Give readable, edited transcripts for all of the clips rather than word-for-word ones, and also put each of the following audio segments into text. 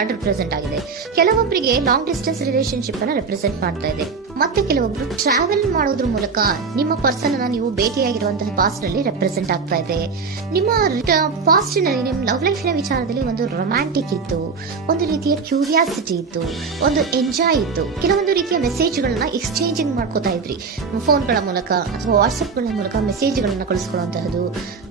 Card represent ಆಗಿದೆ. ಕೆಲವೊಬ್ಬರಿಗೆ long distance relationship ಅನ್ನ ರೆಪ್ರೆಸೆಂಟ್ ಮಾಡ್ತಾ ಇದೆ. ಮತ್ತೆ ಕೆಲವೊಬ್ರು ಟ್ರಾವೆಲ್ ಮಾಡೋದ್ರ ಮೂಲಕ ನಿಮ್ಮ ಪರ್ಸನ್ ಅನ್ನ ನೀವು ಭೇಟಿಯಾಗಿರುವಂತಹ ಪಾಸ್ಟ್ ನಲ್ಲಿ ರೆಪ್ರೆಸೆಂಟ್ ಆಗ್ತಾ ಇದೆ. ನಿಮ್ಮ ಪಾಸ್ಟ್ ನಲ್ಲಿ ನಿಮ್ಮ ಲವ್ ಲೈಫ್ ನ ವಿಚಾರದಲ್ಲಿ ಒಂದು ರೊಮ್ಯಾಂಟಿಕ್ ಇತ್ತು, ಒಂದು ರೀತಿಯ ಕ್ಯೂರಿಯಾಸಿಟಿ ಇತ್ತು, ಒಂದು ಎಂಜಾಯ್ ಇತ್ತು. ಕೆಲವೊಂದು ರೀತಿಯ ಮೆಸೇಜ್ ಗಳನ್ನ ಎಕ್ಸ್ಚೇಂಜಿಂಗ್ ಮಾಡ್ಕೋತಾ ಇದ್ರಿ, ಫೋನ್ಗಳ ಮೂಲಕ ಅಥವಾ ವಾಟ್ಸ್ಆಪ್ ಗಳ ಮೂಲಕ ಮೆಸೇಜ್ ಗಳನ್ನ ಕಳಿಸ್ಕೊಳ್ಳುವಂತಹದ್ದು,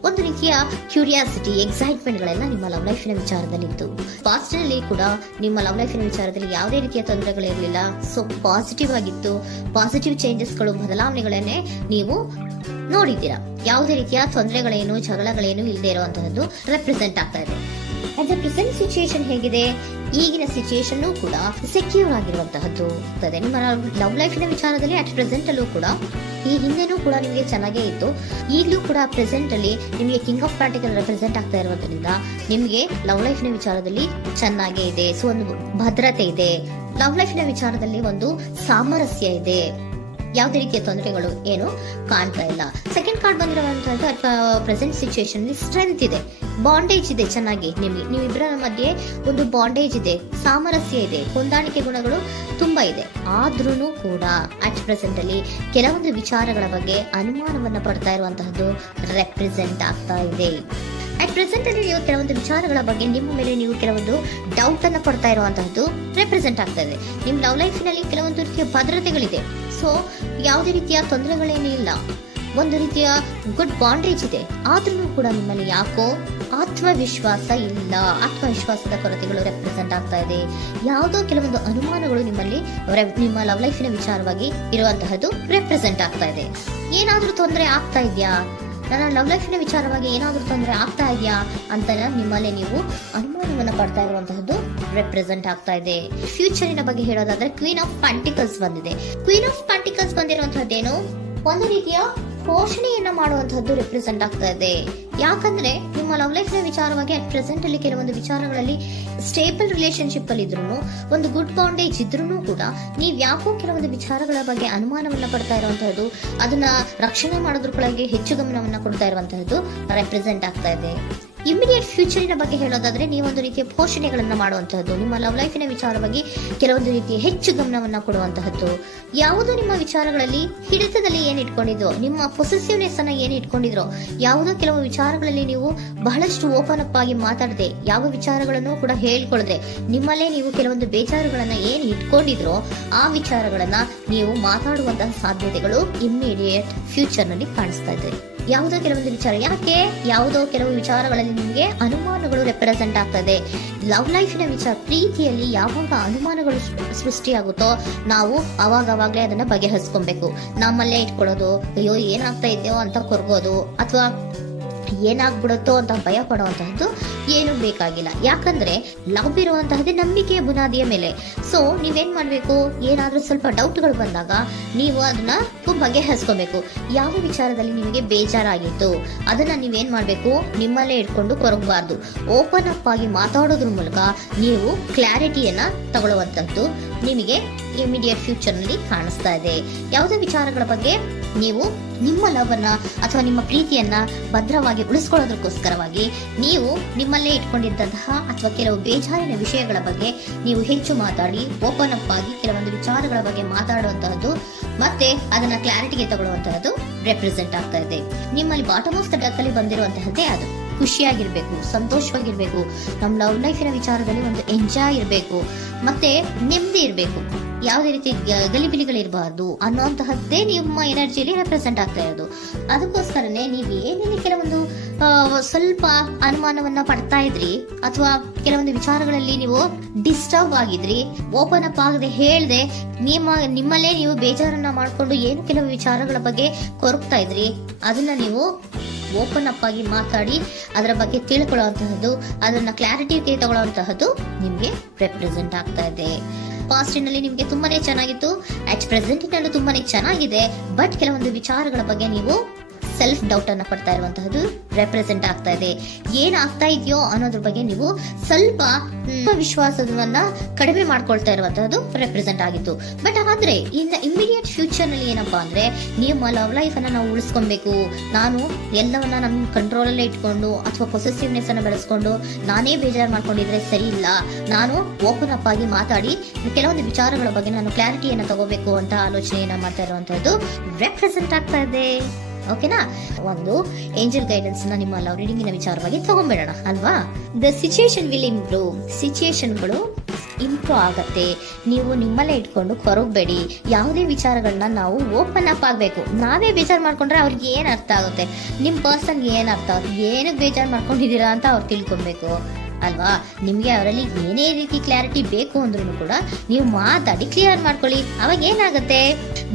ಒಂದು ರೀತಿಯ ಕ್ಯೂರಿಯಾಸಿಟಿ, ಎಕ್ಸೈಟ್ಮೆಂಟ್ ಗಳೆಲ್ಲ ನಿಮ್ಮ ಲವ್ ಲೈಫ್ ನ ವಿಚಾರದಲ್ಲಿ ಇತ್ತು. ಪಾಸ್ಟ್ ನಲ್ಲಿ ಕೂಡ ನಿಮ್ಮ ಲವ್ ಲೈಫ್ ನ ವಿಚಾರದಲ್ಲಿ ಯಾವುದೇ ರೀತಿಯ ತೊಂದರೆಗಳಿರಲಿಲ್ಲ. ಸೊ ಪಾಸಿಟಿವ್ ಆಗಿತ್ತು. ಪಾಸಿಟಿವ್ ಚೇಂಜಸ್ ಗಳು, ಬದಲಾವಣೆಗಳನ್ನೇ ನೀವು ನೋಡಿದ್ದೀರಾ. ಯಾವುದೇ ರೀತಿಯ ತೊಂದರೆಗಳೇನು, ಜಗಳಗಳೇನು ಇಲ್ಲದೆ ಇರುವಂತಹದ್ದು ರೆಪ್ರೆಸೆಂಟ್ ಆಗ್ತಾ ಇದೆ. ಅಟ್ ದ ಪ್ರೆಸೆಂಟ್ ಸಿಚುಯೇಷನ್ ಹೇಗಿದೆ? ಈಗಿನ ಸಿಚುಯೇಷನ್ ಕೂಡ ಸೆಕ್ಯೂರ್ ಆಗಿರುವಂತಹದ್ದು. ನಿಮ್ಮ ಲವ್ ಲೈಫಿನ ವಿಚಾರದಲ್ಲಿ ಅಟ್ ಪ್ರೆಸೆಂಟ್ ಅಲ್ಲೂ ಕೂಡ, ಈ ಹಿಂದೆನೂ ಕೂಡ ನಿಮಗೆ ಚೆನ್ನಾಗೇ ಇತ್ತು, ಈಗಲೂ ಕೂಡ ಪ್ರೆಸೆಂಟ್ ಅಲ್ಲಿ ನಿಮಗೆ ಕಿಂಗ್ ಆಫ್ ಪ್ಯಾಟಿಕಲ್ ರೆಪ್ರೆಸೆಂಟ್ ಆಗ್ತಾ ಇರೋದ್ರಿಂದ ನಿಮಗೆ ಲವ್ ಲೈಫಿನ ವಿಚಾರದಲ್ಲಿ ಚೆನ್ನಾಗೇ ಇದೆ. ಸೊ ಒಂದು ಭದ್ರತೆ ಇದೆ. ಲವ್ ಲೈಫಿನ ವಿಚಾರದಲ್ಲಿ ಒಂದು ಸಾಮರಸ್ಯ ಇದೆ. ಯಾವುದೇ ರೀತಿಯ ತೊಂದರೆಗಳು ಏನು ಕಾಣ್ತಾ ಇಲ್ಲ. ಸೆಕೆಂಡ್ ಕಾರ್ಡ್ ಬಂದಿರುವಂತಹದ್ದು ಪ್ರೆಸೆಂಟ್ ಸಿಚುಯೇಷನ್ ಸ್ಟ್ರೆಂತ್ ಇದೆ, ಬಾಂಡೇಜ್ ಇದೆ. ಚೆನ್ನಾಗಿ ನೀವಿಬ್ಬರ ಮಧ್ಯೆ ಒಂದು ಬಾಂಡೇಜ್ ಇದೆ, ಸಾಮರಸ್ಯ ಇದೆ, ಹೊಂದಾಣಿಕೆ ಗುಣಗಳು ತುಂಬಾ ಇದೆ. ಆದ್ರೂ ಕೂಡ ಅಟ್ ಪ್ರೆಸೆಂಟ್ ಅಲ್ಲಿ ಕೆಲವೊಂದು ವಿಚಾರಗಳ ಬಗ್ಗೆ ಅನುಮಾನವನ್ನ ಪಡ್ತಾ ಇರುವಂತಹದ್ದು ರೆಪ್ರೆಸೆಂಟ್ ಆಗ್ತಾ ಇದೆ. ಅಟ್ ಪ್ರೆಸೆಂಟ್ ಅಲ್ಲಿ ನೀವು ಕೆಲವೊಂದು ವಿಚಾರಗಳ ಬಗ್ಗೆ ನಿಮ್ಮ ಮೇಲೆ ನೀವು ಕೆಲವೊಂದು ಡೌಟ್ ಅನ್ನ ಪಡ್ತಾ ಇರುವಂತಹದ್ದು ರೆಪ್ರೆಸೆಂಟ್ ಆಗ್ತಾ ಇದೆ. ನಿಮ್ಮ ಲವ್ ಲೈಫ್ ನಲ್ಲಿ ಕೆಲವೊಂದು ರೀತಿಯ ಭದ್ರತೆಗಳಿದೆ. ಸೊ ಯಾವುದೇ ರೀತಿಯ ತೊಂದರೆಗಳೇನೂ ಇಲ್ಲ, ಒಂದು ರೀತಿಯ ಗುಡ್ ಬಾಂಡೇಜ್ ಇದೆ. ಆದ್ರೂ ಕೂಡ ನಿಮ್ಮಲ್ಲಿ ಯಾಕೋ ಆತ್ಮವಿಶ್ವಾಸ ಇಲ್ಲ, ಆತ್ಮವಿಶ್ವಾಸದ ಕೊರತೆಗಳು ರೆಪ್ರೆಸೆಂಟ್ ಆಗ್ತಾ ಇದೆ. ಯಾವುದೋ ಕೆಲವೊಂದು ಅನುಮಾನಗಳು ನಿಮ್ಮಲ್ಲಿ ನಿಮ್ಮ ಲವ್ ಲೈಫಿನ ವಿಚಾರವಾಗಿ ಇರುವಂತಹದ್ದು ರೆಪ್ರೆಸೆಂಟ್ ಆಗ್ತಾ ಇದೆ. ಏನಾದ್ರೂ ತೊಂದರೆ ಆಗ್ತಾ ಇದೆಯಾ, ನನ್ನ ಲವ್ ಲೈಫಿನ ವಿಚಾರವಾಗಿ ಏನಾದ್ರೂ ತೊಂದರೆ ಆಗ್ತಾ ಇದೆಯಾ ಅಂತ ನಿಮ್ಮಲ್ಲಿ ನೀವು ಅನುಮಾನವನ್ನ ಪಡ್ತಾ ಇರುವಂತಹದ್ದು ರೆಪ್ರೆಸೆಂಟ್ ಆಗ್ತಾ ಇದೆ. ಫ್ಯೂಚರಿನ ಬಗ್ಗೆ ಹೇಳೋದಾದ್ರೆ ಕ್ವೀನ್ ಆಫ್ ಪ್ಯಾಂಟಿಕಲ್ಸ್ ಬಂದಿದೆ. ಕ್ವೀನ್ ಆಫ್ ಪ್ಯಾಂಟಿಕಲ್ಸ್ ಬಂದಿರುವಂತಹದ್ದೇನು, ಒಂದು ರೀತಿಯ ಪೋಷಣೆಯನ್ನ ಮಾಡುವಂತಹದ್ದು ರೆಪ್ರೆಸೆಂಟ್ ಆಗ್ತಾ ಇದೆ. ಯಾಕಂದ್ರೆ ನಿಮ್ಮ ಲವ್ ಲೈಫ್ ನ ವಿಚಾರವಾಗಿ ಅಟ್ ಪ್ರೆಸೆಂಟ್ ಅಲ್ಲಿ ಕೆಲವೊಂದು ವಿಚಾರಗಳಲ್ಲಿ ಸ್ಟೇಬಲ್ ರಿಲೇಶನ್ಶಿಪ್ ಅಲ್ಲಿ ಇದ್ರು, ಒಂದು ಗುಡ್ ಬಾಂಡೇಜ್ ಇದ್ರೂ ಕೂಡ ನೀವ್ ಯಾಕೋ ಕೆಲವೊಂದು ವಿಚಾರಗಳ ಬಗ್ಗೆ ಅನುಮಾನವನ್ನ ಪಡ್ತಾ ಇರುವಂತಹದ್ದು, ಅದನ್ನ ರಕ್ಷಣೆ ಮಾಡೋದ್ರೊಳಗೆ ಹೆಚ್ಚು ಗಮನವನ್ನ ಕೊಡ್ತಾ ಇರುವಂತಹದ್ದು ರೆಪ್ರೆಸೆಂಟ್ ಆಗ್ತಾ ಇದೆ. ಇಮಿಡಿಯೇಟ್ ಫ್ಯೂಚರಿನ ಬಗ್ಗೆ ಹೇಳೋದಾದ್ರೆ ನೀವೊಂದು ರೀತಿಯ ಪೋಷಣೆಗಳನ್ನ ಮಾಡುವಂತಹದ್ದು, ನಿಮ್ಮ ಲವ್ ಲೈಫಿನ ವಿಚಾರವಾಗಿ ಕೆಲವೊಂದು ರೀತಿಯ ಹೆಚ್ಚು ಗಮನವನ್ನ ಕೊಡುವಂತಹದ್ದು, ಯಾವುದೋ ನಿಮ್ಮ ವಿಚಾರಗಳಲ್ಲಿ ಹಿಡಿತದಲ್ಲಿ ಏನ್ ಇಟ್ಕೊಂಡಿದ್ರೋ, ನಿಮ್ಮ ಪೊಸೆಸಿವ್ನೆಸ್ ಅನ್ನ ಏನ್ ಇಟ್ಕೊಂಡಿದ್ರೋ, ಯಾವುದೋ ಕೆಲವು ವಿಚಾರಗಳಲ್ಲಿ ನೀವು ಬಹಳಷ್ಟು ಓಪನ್ ಅಪ್ ಆಗಿ ಮಾತಾಡದೆ, ಯಾವ ವಿಚಾರಗಳನ್ನು ಕೂಡ ಹೇಳ್ಕೊಳ್ಳದೆ, ನಿಮ್ಮಲ್ಲೇ ನೀವು ಕೆಲವೊಂದು ಬೇಜಾರುಗಳನ್ನ ಏನ್ ಇಟ್ಕೊಂಡಿದ್ರೋ ಆ ವಿಚಾರಗಳನ್ನ ನೀವು ಮಾತಾಡುವಂತಹ ಸಾಧ್ಯತೆಗಳು ಇಮಿಡಿಯೇಟ್ ಫ್ಯೂಚರ್ ನಲ್ಲಿ ಕಾಣಿಸ್ತಾ ಇದೆ. ಯಾವುದೋ ಕೆಲವೊಂದು ವಿಚಾರ, ಯಾಕೆ ಯಾವುದೋ ಕೆಲವು ವಿಚಾರಗಳಲ್ಲಿ ನಿಮಗೆ ಅನುಮಾನಗಳು ರೆಪ್ರೆಸೆಂಟ್ ಆಗ್ತದೆ. ಲವ್ ಲೈಫಿನ ವಿಚಾರ, ಪ್ರೀತಿಯಲ್ಲಿ ಯಾವಾಗ ಅನುಮಾನಗಳು ಸೃಷ್ಟಿಯಾಗುತ್ತೋ ನಾವು ಅವಾಗವಾಗ್ಲೇ ಅದನ್ನ ಬಗೆಹರಿಸ್ಕೊಬೇಕು. ನಮ್ಮಲ್ಲೇ ಇಟ್ಕೊಳ್ಳೋದು, ಅಯ್ಯೋ ಏನಾಗ್ತಾ ಇದೆಯೋ ಅಂತ ಕೊರಗೋದು ಅಥವಾ ಏನಾಗ್ಬಿಡುತ್ತೋ ಅಂತ ಭಯ ಪಡುವಂತಹದ್ದು ಏನು ಬೇಕಾಗಿಲ್ಲ. ಯಾಕಂದ್ರೆ ಲವ್ ಇರುವಂತಹದ್ದೇ ನಂಬಿಕೆಯ ಬುನಾದಿಯ ಮೇಲೆ. ಸೊ ನೀವೇನ್ ಮಾಡ್ಬೇಕು, ಏನಾದ್ರೂ ಸ್ವಲ್ಪ ಡೌಟ್ಗಳು ಬಂದಾಗ ನೀವು ಅದನ್ನ ಬಗೆಹರಿಸ್ಕೋಬೇಕು. ಯಾವ ವಿಚಾರದಲ್ಲಿ ನಿಮಗೆ ಬೇಜಾರಾಗಿತ್ತು ಅದನ್ನ ನೀವೇನ್ ಮಾಡ್ಬೇಕು, ನಿಮ್ಮಲ್ಲೇ ಇಟ್ಕೊಂಡು ಕೊರಗಬಾರ್ದು. ಓಪನ್ ಅಪ್ ಆಗಿ ಮಾತಾಡೋದ್ರ ಮೂಲಕ ನೀವು ಕ್ಲಾರಿಟಿಯನ್ನ ತಗೊಳ್ಳುವಂತದ್ದು ನಿಮಗೆ ಇಮಿಡಿಯೇಟ್ ಫ್ಯೂಚರ್ ನಲ್ಲಿ ಕಾಣಿಸ್ತಾ ಇದೆ. ಯಾವುದೇ ವಿಚಾರಗಳ ಬಗ್ಗೆ ನೀವು ನಿಮ್ಮ ಲವ್ ಅನ್ನ ಅಥವಾ ನಿಮ್ಮ ಪ್ರೀತಿಯನ್ನ ಭದ್ರವಾಗಿ ಉಳಿಸ್ಕೊಳ್ಳೋದಕ್ಕೋಸ್ಕರವಾಗಿ ನೀವು ನಿಮ್ಮಲ್ಲೇ ಇಟ್ಕೊಂಡಿದ್ದಂತಹ ಅಥವಾ ಕೆಲವು ಬೇಜಾರಿನ ವಿಷಯಗಳ ಬಗ್ಗೆ ನೀವು ಹೆಚ್ಚು ಮಾತಾಡಿ, ಓಪನ್ ಅಪ್ ಆಗಿ ಕೆಲವೊಂದು ವಿಚಾರಗಳ ಬಗ್ಗೆ ಮಾತಾಡುವಂತಹದ್ದು ಮತ್ತೆ ಅದನ್ನ ಕ್ಲಾರಿಟಿಗೆ ತಗೊಳ್ಳುವಂತಹದ್ದು ರೆಪ್ರೆಸೆಂಟ್ ಆಗ್ತಾ ಇದೆ. ನಿಮ್ಮಲ್ಲಿ ಬಾಟಮ್ ಆಫ್ ದ ಡೆಕ್ ಅಲ್ಲಿ ಬಂದಿರುವಂತಹದ್ದೇ ಅದು. ಖುಷಿಯಾಗಿರ್ಬೇಕು, ಸಂತೋಷವಾಗಿರ್ಬೇಕು, ನಮ್ಮ ಲವ್ ಲೈಫಿನ ವಿಚಾರದಲ್ಲಿ ಒಂದು ಎಂಜಾಯ್ ಇರಬೇಕು, ಮತ್ತೆ ನೆಮ್ಮದಿ ಇರಬೇಕು, ಯಾವುದೇ ರೀತಿ ಗಲಿಬಿಲಿಗಳಿರಬಾರ್ದು ಅನ್ನುವಂತಹದ್ದೇ ನಿಮ್ಮ ಎನರ್ಜಿಯಲ್ಲಿ ರೆಪ್ರೆಸೆಂಟ್ ಆಗ್ತಾ ಇರೋದು. ಅದಕ್ಕೋಸ್ಕರನೇ ನೀವು ಏನೇನು ಕೆಲವೊಂದು ಸ್ವಲ್ಪ ಅನುಮಾನವನ್ನ ಪಡ್ತಾ ಇದ್ರಿ ಅಥವಾ ಕೆಲವೊಂದು ವಿಚಾರಗಳಲ್ಲಿ ನೀವು ಡಿಸ್ಟರ್ಬ್ ಆಗಿದ್ರಿ, ಓಪನ್ ಅಪ್ ಆಗದೆ ಹೇಳ್ದೆ ನಿಮ್ಮಲ್ಲೇ ನೀವು ಬೇಜಾರನ್ನ ಮಾಡ್ಕೊಂಡು ಏನು ಕೆಲವು ವಿಚಾರಗಳ ಬಗ್ಗೆ ಕೊರಗ್ತಾ ಇದ್ರಿ, ಅದನ್ನ ನೀವು ಓಪನ್ ಅಪ್ ಆಗಿ ಮಾತಾಡಿ ಅದರ ಬಗ್ಗೆ ತಿಳ್ಕೊಳ್ಳುವಂತಹದ್ದು, ಅದನ್ನ ಕ್ಲಾರಿಟಿಗೆ ತಗೊಳ್ಳುವಂತಹದ್ದು ನಿಮ್ಗೆ ರೆಪ್ರೆಸೆಂಟ್ ಆಗ್ತಾ ಇದೆ. ಪಾಸ್ಟಿನಲ್ಲಿ ನಿಮ್ಗೆ ತುಂಬಾನೇ ಚೆನ್ನಾಗಿತ್ತು, ಅಟ್ ಪ್ರೆಸೆಂಟಿನಲ್ಲೂ ತುಂಬಾನೇ ಚೆನ್ನಾಗಿದೆ. ಬಟ್ ಕೆಲವೊಂದು ವಿಚಾರಗಳ ಬಗ್ಗೆ ನೀವು ಸೆಲ್ಫ್ ಡೌಟ್ ಅನ್ನ ಪಡ್ತಾ ಇರುವಂತಹದ್ದು ರೆಪ್ರೆಸೆಂಟ್ ಆಗ್ತಾ ಇದೆ. ಏನಾಗ್ತಾ ಇದೆಯೋ ಅನ್ನೋದ್ರ ಬಗ್ಗೆ ನೀವು ಸ್ವಲ್ಪ ವಿಶ್ವಾಸವನ್ನ ಕಡಿಮೆ ಮಾಡ್ಕೊಳ್ತಾ ಇರುವಂತಹದ್ದು ರೆಪ್ರೆಸೆಂಟ್ ಆಗಿತ್ತು. ಬಟ್ ಆದ್ರೆ ಇನ್ ಇಮಿಡಿಯೇಟ್ ಫ್ಯೂಚರ್ ನಲ್ಲಿ ಏನಪ್ಪಾ ಅಂದ್ರೆ ನಿಮ್ಮ ಲವ್ ಲೈಫ್ ಅನ್ನ ನಾವು ಉಳಿಸ್ಕೊಬೇಕು, ನಾನು ಎಲ್ಲವನ್ನ ನನ್ನ ಕಂಟ್ರೋಲ್ ಅಲ್ಲೇ ಇಟ್ಕೊಂಡು ಅಥವಾ ಪೊಸೆಸಿವ್ನೆಸ್ ಅನ್ನ ಬೆಳೆಸ್ಕೊಂಡು ನಾನೇ ಬೇಜಾರು ಮಾಡ್ಕೊಂಡಿದ್ರೆ ಸರಿ ಇಲ್ಲ, ನಾನು ಓಪನ್ ಅಪ್ ಆಗಿ ಮಾತಾಡಿ ಕೆಲವೊಂದು ವಿಚಾರಗಳ ಬಗ್ಗೆ ನಾನು ಕ್ಲಾರಿಟಿಯನ್ನ ತಗೋಬೇಕು ಅಂತ ಆಲೋಚನೆಯನ್ನ ಮಾಡ್ತಾ ಇರುವಂತಹದ್ದು ರೆಪ್ರೆಸೆಂಟ್ ಆಗ್ತಾ ಇದೆ. ಓಕೆನಾ? ಒಂದು ಏಂಜಲ್ ಗೈಡೆನ್ಸ್ ನ ನಿಮ್ಮ ಲವ್ ರೀಡಿಂಗಿನ ವಿಚಾರವಾಗಿ ತಗೊಂಡ್ಬಿಡೋಣ ಅಲ್ವಾ. ದ ಸಿಚುಯೇಷನ್ ವಿಲ್ ಇಂಪ್ರೂವ್, ಸಿಚುಯೇಷನ್ಗಳು ಇಂಪ್ರೂವ್ ಆಗತ್ತೆ. ನೀವು ನಿಮ್ಮಲ್ಲೇ ಇಟ್ಕೊಂಡು ಕೊರಗಬೇಡಿ. ಯಾವುದೇ ವಿಚಾರಗಳನ್ನ ನಾವು ಓಪನ್ ಅಪ್ ಆಗಬೇಕು. ನಾವೇ ಬೇಜಾರು ಮಾಡ್ಕೊಂಡ್ರೆ ಅವ್ರಿಗೆ ಏನ್ ಅರ್ಥ ಆಗುತ್ತೆ, ನಿಮ್ ಪರ್ಸನ್ಗೆ ಏನ್ ಅರ್ಥ ಆಗುತ್ತೆ, ಏನಕ್ಕೆ ಬೇಜಾರು ಮಾಡ್ಕೊಂಡಿದ್ದೀರಾ ಅಂತ ಅವ್ರು ತಿಳ್ಕೊಬೇಕು ಅಲ್ವಾ. ನಿಮ್ಗೆ ಅವರಲ್ಲಿ ಏನೇ ರೀತಿ ಕ್ಲಾರಿಟಿ ಬೇಕು ಅಂದ್ರೂ ಕೂಡ ನೀವು ಮಾತಾಡಿ ಕ್ಲಿಯರ್ ಮಾಡ್ಕೊಳ್ಳಿ. ಅವಾಗ ಏನಾಗುತ್ತೆ,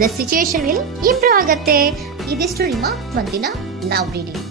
ದ ಸಿಚುಯೇಷನ್ ವಿಲ್ ಇಂಪ್ರೂವ್ ಆಗತ್ತೆ. ಇದಿಷ್ಟು ನಿಮ್ಮ ಮುಂದಿನ ಲವ್ ರೀಡಿಂಗ್.